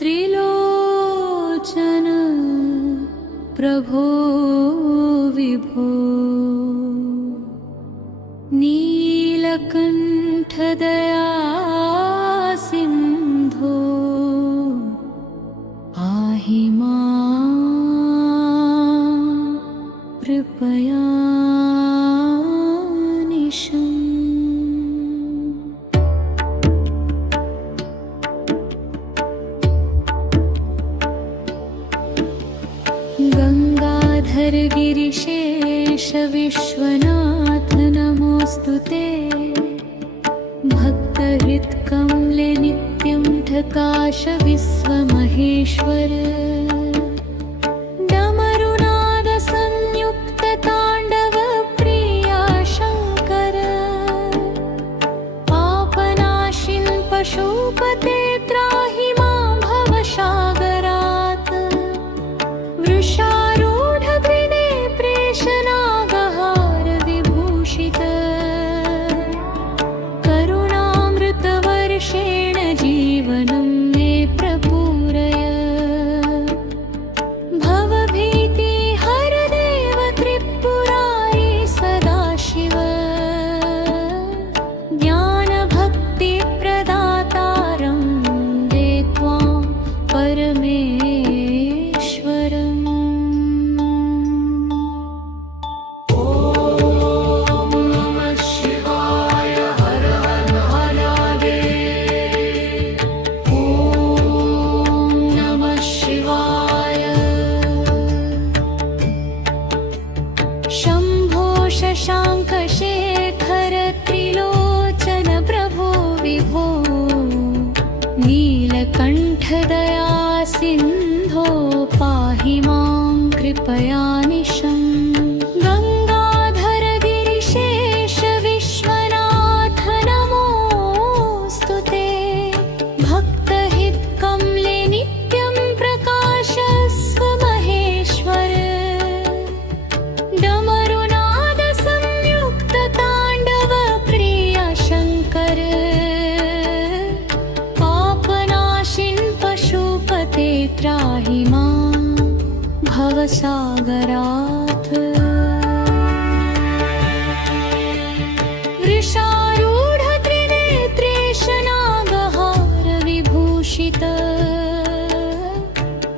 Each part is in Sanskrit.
त्रिलोचन प्रभो विभो नीलकण्ठ दया सिन्धो पाहि मां कृपया गंगाधर गिरिशेष विश्वनाथ नमोऽस्तु ते भक्तहृत्कमले नित्यं ठकाश विश्वमहेश्वर डमरुनाद संयुक्त तांडव प्रिया शंकर पापनाशिन पशुपते त्राहि मां भवसागरात् वृषारूढ त्रिनेत्रेशनागहार विभूषित करुणामृतवर्षेण जीवनं मे प्रपूरय भवभीतिहर देव त्रिपुरारी सदाशिव ज्ञानभक्तिप्रदातारं वन्दे त्वां परमेश्वरम्। शम्भो शशाङ्कशेखर त्रिलोचन प्रभो विभो नीलकण्ठ दया सिन्धो पाहि मां कृपया निशम् गंगाधर गिरिशेष विश्वनाथ नमोऽस्तु ते भक्तहितकमले नित्यं प्रकाशस्व महेश्वर डमरुनाद संयुक्त तांडव प्रिया शंकर पापनाशिन पशुपते त्राहि मां भवसागरात् वृषारूढ त्रिनेत्रेशनागहार विभूषित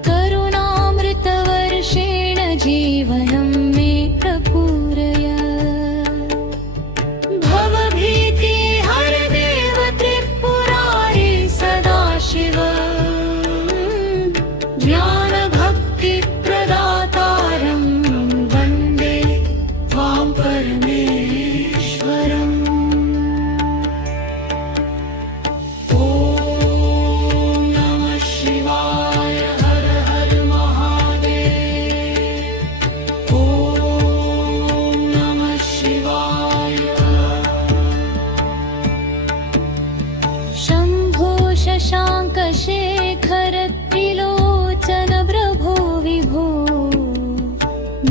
करुणामृतवर्षेण जीवनं मे प्रपूरय भवभीतिहर देव त्रिपुरारी सदाशिव ज्ञानभक्तिप्रदातारं वन्दे त्वां परमेश्वरम्। ॐ नमः शिवाय हर हर महादेव। ॐ नमः शिवाय। शम्भो शशाङ्कशेखर त्रिलोचन प्रभो विभो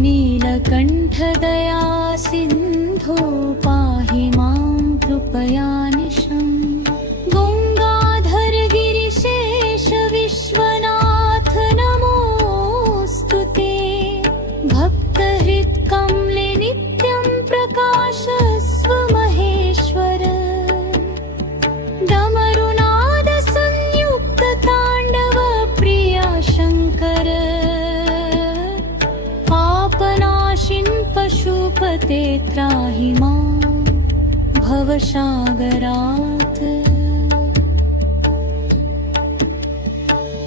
नीलकण्ठ दया सिन्धो पाहि मां कृपया निशम् गंगाधर गिरिशेष विश्वनाथ नमोऽस्तु ते भक्तहृत्कमले नित्यं प्रकाशस्व महेश्वर डमरुनाद संयुक्त तांडव प्रिया शंकर पापनाशिन पशुपते त्राहि मां भवसागरात्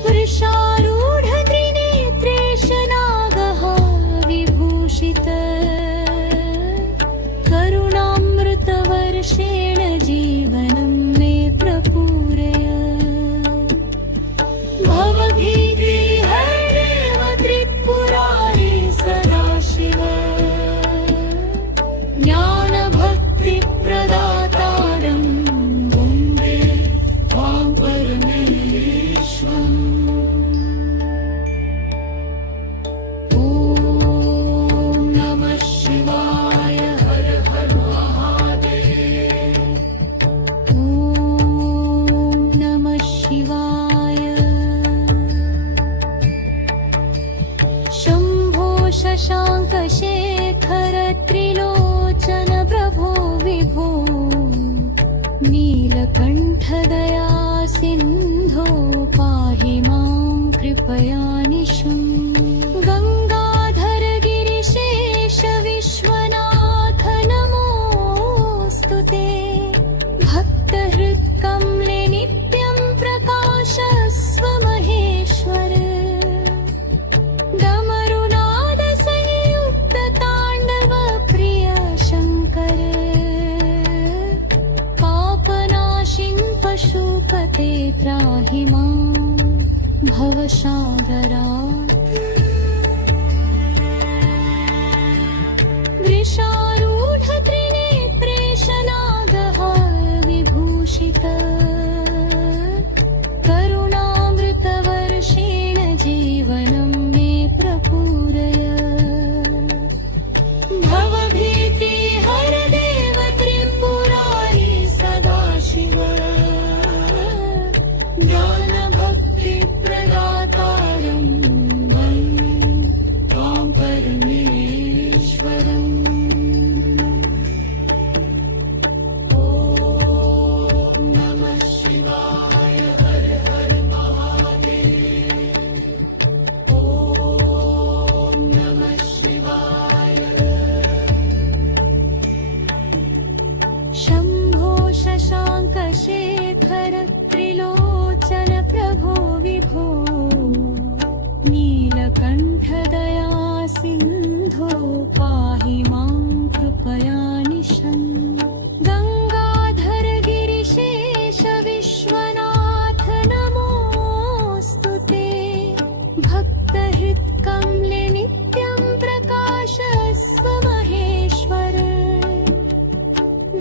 वृषारूढ त्रिनेत्रेशनागहार विभूषित करुणामृतवर्षेण जीवनं मे प्रपूरय भवभीतिहर देव त्रिपुरारी सदाशिव ज्ञानभक्तिप्रदातारं वन्दे त्वां परमेश्वरम्। ॐ नमः शिवाय हर हर महादेव। ॐ नमः शिवाय। शशाङ्कशेखर त्रिलोचन प्रभो विभो नीलकण्ठदया सिन्धो पाहि मां कृपया निशुम् गङ्गाधर गिरिशेष विश्वनाथ नमोऽस्तु ते भक्तहृत्कमले नित्यं प्रकाशस्व महेश्वर डमरुनाद संयुक्त ताण्डव प्रिय शङ्कर पापनाशिन् पशुपते त्राहि मां भवसागरात् वृषारूढ त्रिनेत्रेश नागः विभूषित करुणामृतवर्षेण जीवनं मे प्रपूरय भवभीतिहर देव त्रिपुरारि सदाशिव ज्ञानभक्तिप्रदातारं वन्दे त्वां परमेश्वरम् ॐ नमः शिवाय हर हर महादेव ॐ नमः शिवाय शम्भो शशाङ्कशेखर त्रिलोचन प्रभो विभो नीलकण्ठदया सिन्धो पाहि मां कृपया निशम् गङ्गाधर गिरिशेष विश्वनाथ नमोऽस्तु ते भक्तहृत्कमले नित्यं प्रकाशस्व महेश्वर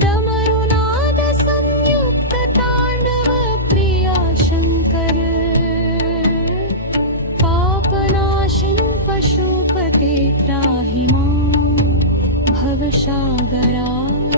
डमरुनाद संयुक्त ताण्डव प्रिया शङ्कर पापनाशिन् पशुपते त्राहि मां भवसागरात्